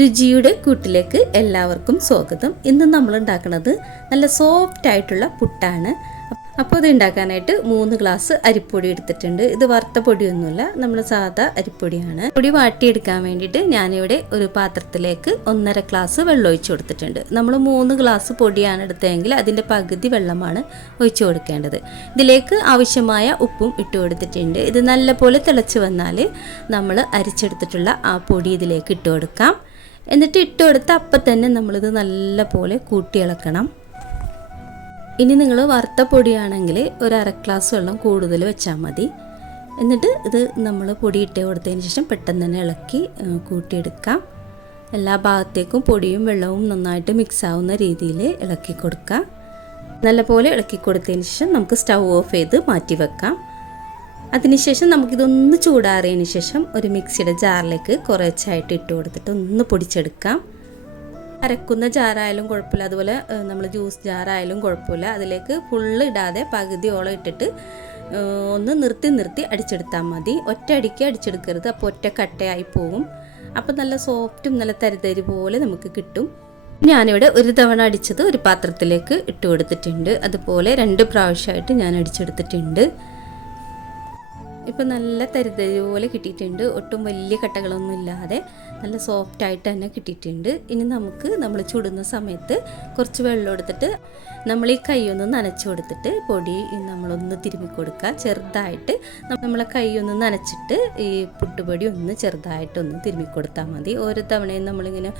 രുചിയുടെ കൂട്ടിലേക്ക് എല്ലാവർക്കും സ്വാഗതം. ഇന്ന് നമ്മൾ ഉണ്ടാക്കുന്നത് നല്ല സോഫ്റ്റ് ആയിട്ടുള്ള പുട്ടാണ്. അപ്പോൾ ഇത് ഉണ്ടാക്കാനായിട്ട് മൂന്ന് ഗ്ലാസ് അരിപ്പൊടി എടുത്തിട്ടുണ്ട്. ഇത് വറുത്ത പൊടിയൊന്നുമില്ല നമ്മൾ സാധാ അരിപ്പൊടിയാണ്. പൊടി വാട്ടിയെടുക്കാൻ വേണ്ടിയിട്ട് ഞാനിവിടെ ഒരു പാത്രത്തിലേക്ക് ഒന്നര ഗ്ലാസ് വെള്ളം ഒഴിച്ചു കൊടുത്തിട്ടുണ്ട്. നമ്മൾ മൂന്ന് ഗ്ലാസ് പൊടിയാണ് എടുത്തതെങ്കിൽ അതിന്റെ പകുതി വെള്ളമാണ് ഒഴിച്ചു കൊടുക്കേണ്ടത്. ഇതിലേക്ക് ആവശ്യമായ ഉപ്പും ഇട്ട് കൊടുത്തിട്ടുണ്ട്. ഇത് നല്ലപോലെ തിളച്ച് വന്നാൽ നമ്മൾ അരിച്ചെടുത്തിട്ടുള്ള ആ പൊടി ഇതിലേക്ക് ഇട്ട് കൊടുക്കാം. എന്നിട്ട് ഇട്ട് കൊടുത്ത് അപ്പം തന്നെ നമ്മളിത് നല്ലപോലെ കൂട്ടി ഇളക്കണം. ഇനി നിങ്ങൾ വറുത്ത പൊടിയാണെങ്കിൽ ഒരു അര ഗ്ലാസ് വെള്ളം കൂടുതൽ വെച്ചാൽ മതി. എന്നിട്ട് ഇത് നമ്മൾ പൊടി ഇട്ട് കൊടുത്തതിന് ശേഷം പെട്ടെന്ന് തന്നെ ഇളക്കി കൂട്ടിയെടുക്കാം. എല്ലാ ഭാഗത്തേക്കും പൊടിയും വെള്ളവും നന്നായിട്ട് മിക്സ് ആവുന്ന രീതിയിൽ ഇളക്കി കൊടുക്കാം. നല്ലപോലെ ഇളക്കി കൊടുത്തതിന് ശേഷം നമുക്ക് സ്റ്റൗ ഓഫ് ചെയ്ത് മാറ്റി വെക്കാം. അതിനുശേഷം നമുക്കിതൊന്ന് ചൂടാറിയതിന് ശേഷം ഒരു മിക്സിയുടെ ജാറിലേക്ക് കുറച്ചായിട്ട് ഇട്ട് കൊടുത്തിട്ട് ഒന്ന് പൊടിച്ചെടുക്കാം. അരക്കുന്ന ജാറായാലും കുഴപ്പമില്ല. അതുപോലെ നമ്മൾ ജ്യൂസ് ജാറായാലും കുഴപ്പമില്ല. അതിലേക്ക് ഫുള്ള് ഇടാതെ പകുതിയോളം ഇട്ടിട്ട് ഒന്ന് നിർത്തി നിർത്തി അടിച്ചെടുത്താൽ മതി. ഒറ്റ അടിക്ക് അടിച്ചെടുക്കരുത്. അപ്പോൾ ഒറ്റ കട്ടയായി പോവും. അപ്പോൾ നല്ല സോഫ്റ്റും നല്ല തരിതരി പോലെ നമുക്ക് കിട്ടും. ഞാനിവിടെ ഒരു തവണ അടിച്ചത് ഒരു പാത്രത്തിലേക്ക് ഇട്ട് കൊടുത്തിട്ടുണ്ട്. അതുപോലെ രണ്ട് പ്രാവശ്യമായിട്ട് ഞാൻ അടിച്ചെടുത്തിട്ടുണ്ട്. ഇപ്പം നല്ല തരിതരി പോലെ കിട്ടിയിട്ടുണ്ട്. ഒട്ടും വലിയ കട്ടകളൊന്നും ഇല്ലാതെ നല്ല സോഫ്റ്റ് ആയിട്ട് തന്നെ കിട്ടിയിട്ടുണ്ട്. ഇനി നമുക്ക് നമ്മൾ ചുടുന്ന സമയത്ത് കുറച്ച് വെള്ളം എടുത്തിട്ട് നമ്മൾ ഈ കൈ ഒന്ന് നനച്ച് കൊടുത്തിട്ട് പൊടി നമ്മളൊന്ന് തിരുമ്മി കൊടുക്കുക. ചെറുതായിട്ട് നമ്മളെ കൈ ഒന്ന് നനച്ചിട്ട് ഈ പുട്ടുപൊടി ഒന്ന് ചെറുതായിട്ടൊന്ന് തിരുമ്മി കൊടുത്താൽ മതി. ഓരോ തവണയും നമ്മളിങ്ങനെ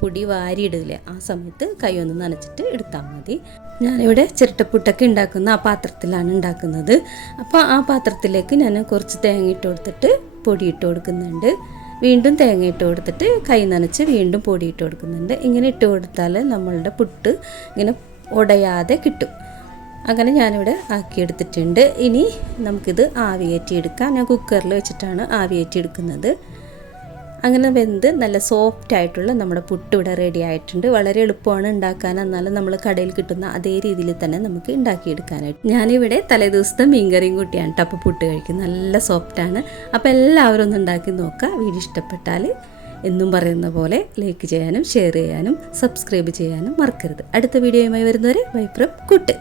പൊടി വാരിയിടില്ലേ ആ സമയത്ത് കൈ ഒന്ന് നനച്ചിട്ട് എടുത്താൽ മതി. ഞാനിവിടെ ചിരട്ടപ്പുട്ടൊക്കെ ഉണ്ടാക്കുന്ന ആ പാത്രത്തിലാണ് ഉണ്ടാക്കുന്നത്. അപ്പോൾ ആ പാത്രത്തിലേക്ക് ഞാൻ കുറച്ച് തേങ്ങ ഇട്ട് കൊടുത്തിട്ട് പൊടി ഇട്ട് കൊടുക്കുന്നുണ്ട്. വീണ്ടും തേങ്ങ ഇട്ട് കൊടുത്തിട്ട് കൈ നനച്ച് വീണ്ടും പൊടി ഇട്ട് കൊടുക്കുന്നുണ്ട്. ഇങ്ങനെ ഇട്ട് കൊടുത്താൽ നമ്മളുടെ പുട്ട് ഇങ്ങനെ ഉടയാതെ കിട്ടും. അങ്ങനെ ഞാനിവിടെ ആക്കിയെടുത്തിട്ടുണ്ട്. ഇനി നമുക്കിത് ആവിയേറ്റിയെടുക്കാം ഞാൻ കുക്കറിൽ വെച്ചിട്ടാണ് ആവിയേറ്റിയെടുക്കുന്നത് അങ്ങനെ വെന്ത് നല്ല സോഫ്റ്റ് ആയിട്ടുള്ള നമ്മുടെ പുട്ട് ഇവിടെ റെഡി ആയിട്ടുണ്ട്. വളരെ എളുപ്പമാണ് ഉണ്ടാക്കാൻ. എന്നാലും നമ്മൾ കടയിൽ കിട്ടുന്ന അതേ രീതിയിൽ തന്നെ നമുക്ക് ഉണ്ടാക്കിയെടുക്കാനായിട്ട്. ഞാനിവിടെ തലേദിവസത്തെ മീൻകറിയും കൂട്ടിയാണ് ടപ്പ് പുട്ട് കഴിക്കുന്നത് നല്ല സോഫ്റ്റാണ് അപ്പോൾ എല്ലാവരും ഒന്ന് ഉണ്ടാക്കി നോക്കുക. വീഡിയോ ഇഷ്ടപ്പെട്ടാൽ എന്നും പറയുന്ന പോലെ ലൈക്ക് ചെയ്യാനും ഷെയർ ചെയ്യാനും സബ്സ്ക്രൈബ് ചെയ്യാനും മറക്കരുത്. അടുത്ത വീഡിയോയുമായി വരുന്നവരെ വൈപ്രം കുട്ട്